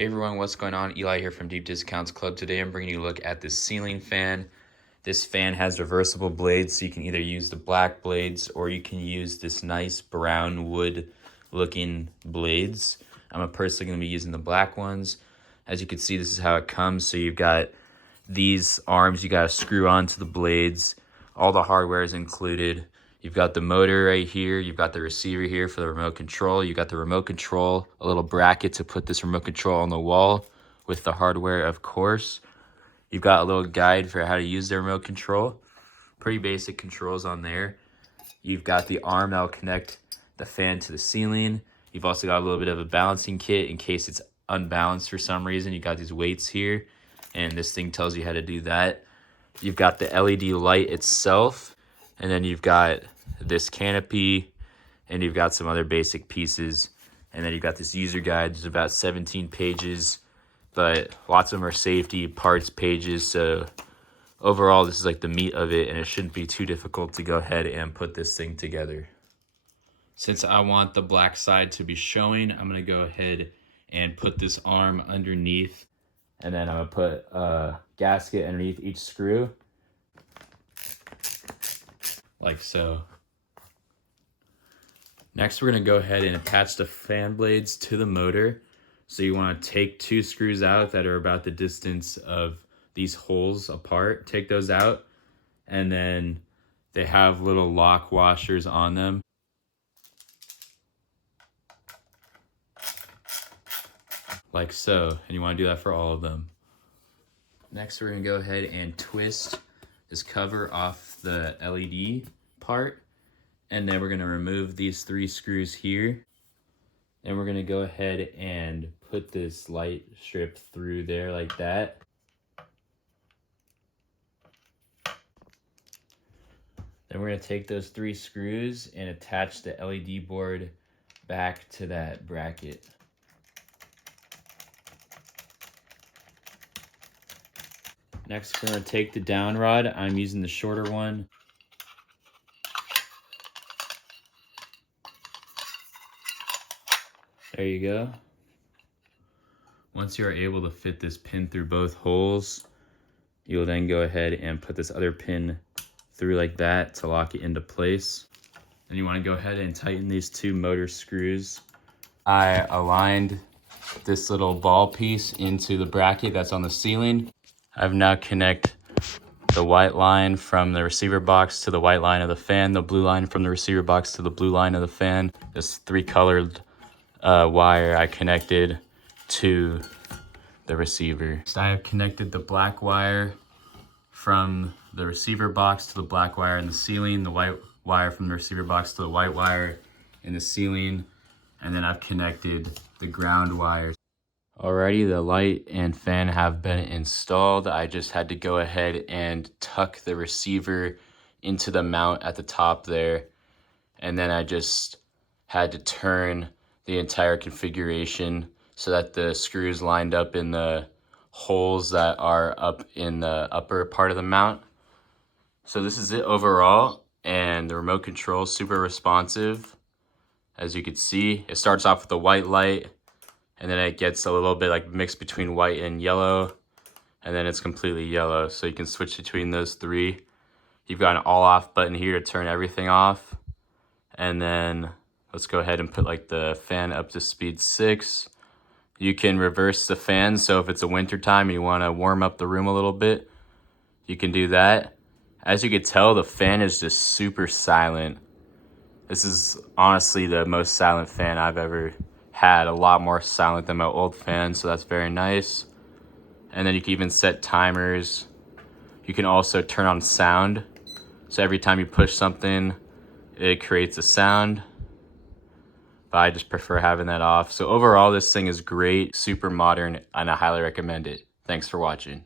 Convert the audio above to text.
Hey everyone, what's going on? Eli here from Deep Discounts Club. Today I'm bringing you a look at this ceiling fan. This fan has reversible blades, so you can either use the black blades or you can use this nice brown wood looking blades. I'm personally going to be using the black ones. As you can see, this is how it comes. So you've got these arms you got to screw onto the blades. All the hardware is included. You've got the motor right here. You've got the receiver here for the remote control. You got the remote control, a little bracket to put this remote control on the wall with the hardware, of course. You've got a little guide for how to use the remote control. Pretty basic controls on there. You've got the arm that'll connect the fan to the ceiling. You've also got a little bit of a balancing kit in case it's unbalanced for some reason. You got these weights here, and this thing tells you how to do that. You've got the LED light itself, and then you've got this canopy, and you've got some other basic pieces. And then you've got this user guide. There's about 17 pages, but lots of them are safety parts pages. So overall, this is like the meat of it, and it shouldn't be too difficult to go ahead and put this thing together. Since I want the black side to be showing, I'm gonna go ahead and put this arm underneath, and then I'm gonna put a gasket underneath each screw, like so. Next, we're gonna go ahead and attach the fan blades to the motor. So you wanna take 2 screws out that are about the distance of these holes apart. Take those out, and then they have little lock washers on them. Like so, and you wanna do that for all of them. Next, we're gonna go ahead and twist this cover off the LED part. And then we're gonna remove these 3 screws here. And we're gonna go ahead and put this light strip through there like that. Then we're gonna take those 3 screws and attach the LED board back to that bracket. Next, we're gonna take the down rod. I'm using the shorter one. There you go. Once you are able to fit this pin through both holes, you'll then go ahead and put this other pin through like that to lock it into place. Then you want to go ahead and tighten these 2 motor screws. I aligned this little ball piece into the bracket that's on the ceiling. I've now connected the white line from the receiver box to the white line of the fan, the blue line from the receiver box to the blue line of the fan. This 3-colored wire I connected to the receiver. So I have connected the black wire from the receiver box to the black wire in the ceiling, the white wire from the receiver box to the white wire in the ceiling, and then I've connected the ground wire. Alrighty, the light and fan have been installed. I just had to go ahead and tuck the receiver into the mount at the top there, and then I just had to turn the entire configuration so that the screws lined up in the holes that are up in the upper part of the mount. So this is it overall, and the remote control is super responsive. As you can see, it starts off with a white light, and then it gets a little bit like mixed between white and yellow, and then it's completely yellow. So you can switch between those 3. You've got an all off button here to turn everything off. And then let's go ahead and put like the fan up to speed 6. You can reverse the fan, so if it's a winter time and you want to warm up the room a little bit, you can do that. As you can tell, the fan is just super silent. This is honestly the most silent fan I've ever had, a lot more silent than my old fan, so that's very nice. And then you can even set timers. You can also turn on sound, so every time you push something, it creates a sound. But I just prefer having that off. So overall, this thing is great, super modern, and I highly recommend it. Thanks for watching.